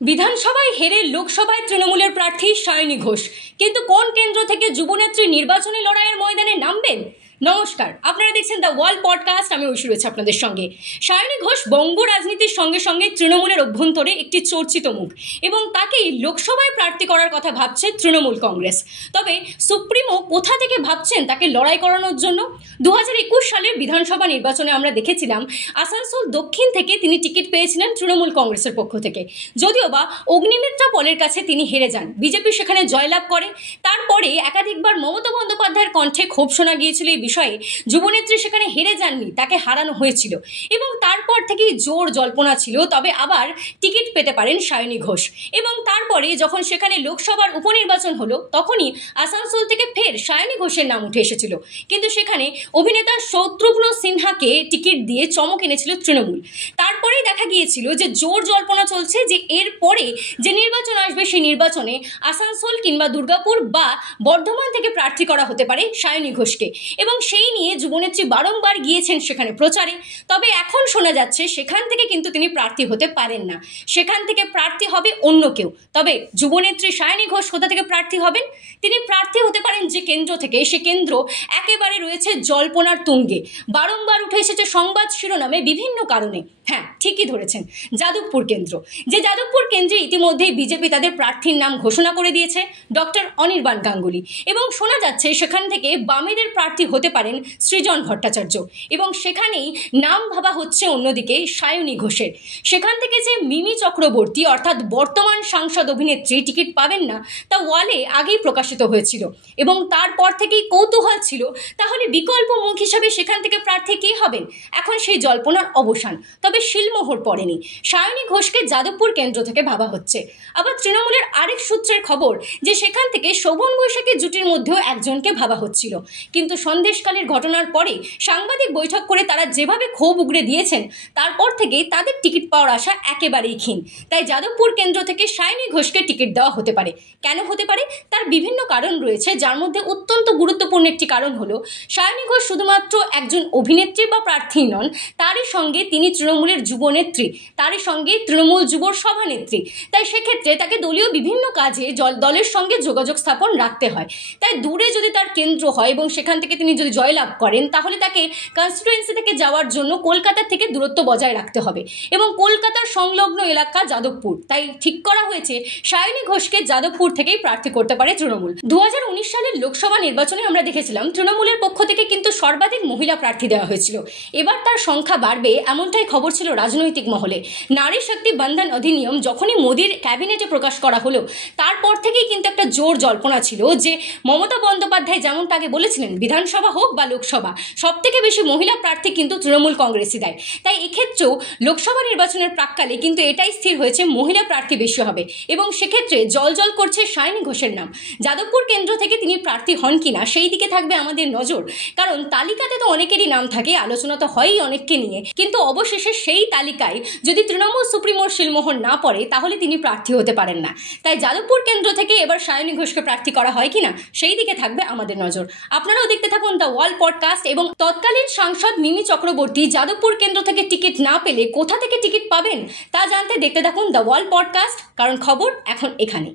বিধানসভায় হেরে লোকসভায় তৃণমূলের প্রার্থী সায়নী ঘোষ, কিন্তু কোন কেন্দ্র থেকে যুবনেত্রী নির্বাচনী লড়াইয়ের ময়দানে নামবেন? নমস্কার, আপনারা দেখছেন দ্য ওয়ার্ল্ড পডকাস্ট। আমি ঐশ্বরী রয়েছে আপনাদের সঙ্গে। সায়নী ঘোষ বঙ্গ রাজনীতির সঙ্গে সঙ্গে তৃণমূলের অভ্যন্তরে একটি চর্চিত মুখ, এবং তাকেই লোকসভায় প্রার্থী করার কথা ভাবছে তৃণমূল কংগ্রেস। তবে সুপ্রিমো কোথা থেকে ভাবছেন তাকে লড়াই করানোর জন্য? 2021 সালের বিধানসভা নির্বাচনে আমরা দেখেছিলাম আসানসোল দক্ষিণ থেকে তিনি টিকিট পেয়েছিলেন তৃণমূল কংগ্রেসের পক্ষ থেকে। যদিও বা অগ্নিমিত্রা পলের কাছে তিনি হেরে যান, বিজেপি সেখানে জয়লাভ করে। তারপরে একাধিকবার মমতা বন্দ্যোপাধ্যায়ের কণ্ঠে ক্ষোভ শোনা গিয়েছিল এই বিষয়ে। যুবনেত্রী সেখানে হেরে যাননি, তাকে হারানো হয়েছিল, এবং তারপর থেকেই জোর জল্পনা ছিল তবে আবার টিকিট পেতে পারেন সায়নী ঘোষ। এবং তারপরে যখন সেখানে লোকসভার উপনির্বাচন হলো, তখনই আসানসোল থেকে ফের সায়নী ঘোষের নাম উঠে এসেছিল। কিন্তু সেখানে অভিনেতা শত্রুঘ্ন সিনহাকে টিকিট দিয়ে চমক এনেছিল তৃণমূল। তারপরেই দেখা গিয়েছিল যে জোর জল্পনা চলছে যে এরপরে যে নির্বাচন আসবে সেই নির্বাচনে আসানসোল কিংবা দুর্গাপুর বা বর্ধমান থেকে প্রার্থী করা হতে পারে সায়নী ঘোষকে, এবং সেই নিয়ে যুবনেত্রী বারংবার গিয়েছেন সেখানে প্রচারে। তবে এখন শোনা যাচ্ছে সেখান থেকে কিন্তু তিনি প্রার্থী হতে পারেন না, সেখান থেকে প্রার্থী হবে অন্য কেউ। তবে যুবনেত্রী সায়নী ঘোষ কোথা থেকে প্রার্থী হবেন? তিনি প্রার্থী হতে পারেন যে কেন্দ্র থেকে, সে কেন্দ্র একেবারে রয়েছে জল্পনার তুঙ্গে। বারংবার উঠে এসেছে সংবাদ শিরোনামে বিভিন্ন কারণে। হ্যাঁ, ঠিকই ধরেছেন, যাদবপুর কেন্দ্র। যে যাদবপুর কেন্দ্রে ইতিমধ্যেই বিজেপি তাদের প্রার্থীর নাম ঘোষণা করে দিয়েছে, ডক্টর অনির্বাণ গাঙ্গুলি, এবং শোনা যাচ্ছে সেখান থেকে বামেদের প্রার্থী হতে পারেন সৃজন ভট্টাচার্য, এবং সেখানেই নাম ভাবা হচ্ছে অন্যদিকে সায়নী ঘোষের। সেখান থেকে যে মিমি চক্রবর্তী অর্থাৎ বর্তমান সাংসদ অভিনেত্রী টিকিট পাবেন না তা ওয়ালে আগেই প্রকাশিত হয়েছিল, এবং তারপর থেকেই কৌতূহল ছিল তাহলে বিকল্প মুখ হিসাবে সেখান থেকে প্রার্থী কে হবেন। এখন সেই জল্পনার অবসান, তবে শিলমোহর পড়েনি। সায়নী ঘোষকে যাদবপুর কেন্দ্র থেকে ভাবা হচ্ছে। আবার তৃণমূলের আরেক সূত্রের খবর যে সেখান থেকে শোভন বৈশাখী জুটির মধ্যেও একজনকে ভাবা হচ্ছিল, কিন্তু সন্দেশকালের ঘটনার পরে সাংবাদিক বৈঠক করে তারা যেভাবে ক্ষোভ উগড়ে দিয়েছেন, তারপর থেকে তাদের টিকিট পাওয়ার আশা একেবারেই ক্ষীণ। তাই যাদবপুর কেন্দ্র থেকে সায়নী ঘোষকে টিকিট দেওয়া হতে পারে। কেন হতে পারে? তার বিভিন্ন কারণ রয়েছে, যার মধ্যে অত্যন্ত গুরুত্বপূর্ণ একটি কারণ হলো সায়নী ঘোষ শুধুমাত্র একজন অভিনেত্রী বা প্রার্থী নন, তারই সঙ্গে তিনি তৃণমূলের যুবনেত্রী, তারই সঙ্গে তৃণমূল যুবর সভানেত্রী। তাই সেক্ষেত্রে তাকে দলীয় বিভিন্ন কাজে দলের সঙ্গে যোগাযোগ স্থাপন রাখতে হয়। তাই দূরে যদি তার কেন্দ্র হয় এবং সেখান থেকে তিনি যদি জয়লাভ করেন, তাহলে তাকে কনস্টিটুয়েন্সি থেকে যাওয়ার জন্য কলকাতা থেকে দূরত্ব বজায় রাখতে হবে, এবং কলকাতার সংলগ্ন এলাকা যাদবপুর। তাই ঠিক করা হয়েছে সায়নী ঘোষকে যাদবপুর থেকেই প্রার্থী করতে পারে তৃণমূল। 2019 সালের লোকসভা নির্বাচনে আমরা দেখেছিলাম তৃণমূলের পক্ষ থেকে কিন্তু সর্বাধিক মহিলা প্রার্থী দেওয়া হয়েছিল। এবার তার সংখ্যা বাড়বে এমনটাই খবর ছিল রাজনৈতিক মহলে। নারী শক্তি বন্ধন অধিনিয়ম যখনই মোদীর ক্যাবিনেটে প্রকাশ করা হলো, তারপর থেকেই কিন্তু একটা জোর জল্পনা ছিল যে মমতা বন্দ্যোপাধ্যায় যেমন তাকে বলেছিলেন বিধানসভা হোক বা লোকসভা, সব থেকে বেশি মহিলা প্রার্থী কিন্তু তৃণমূল কংগ্রেসই দেয়। তাই এক্ষেত্রেও লোকসভা নির্বাচনের প্রাক্কালে কিন্তু এটাই স্থির হয়েছে মহিলা প্রার্থী বেশি হবে, এবং সেক্ষেত্রে জল করছে সায়নী ঘোষের নাম। যাদবপুর কেন্দ্র থেকে তিনি প্রার্থী হন কিনা সেই দিকে থাকবে আমাদের নজর, কারণ তালিকাতে তো অনেকেরই নাম থাকে, আলোচনা তো হয়ই অনেককে নিয়ে, কিন্তু অবশেষে সেই তালিকায় যদি তৃণমূল সুপ্রিমোর শিলমোহর না পড়ে তাহলে তিনি প্রার্থী হতে পারেন না। তাই যাদবপুর কেন্দ্র থেকে এবার সায়নী ঘোষকে প্রার্থী করা হয় কিনা সেই দিকে থাকবে আমাদের নজর। আপনারাও দেখতে থাকুন দ্য ওয়ার্ল্ড পডকাস্ট। এবং তৎকালীন সাংসদ মিমি চক্রবর্তী যাদবপুর কেন্দ্র থেকে টিকিট না পেলে কোথা থেকে টিকিট পাবেন তা জানতে দেখতে থাকুন দ্য ওয়ার্ল্ড পডকাস্ট, কারণ খবর এখন এখানে।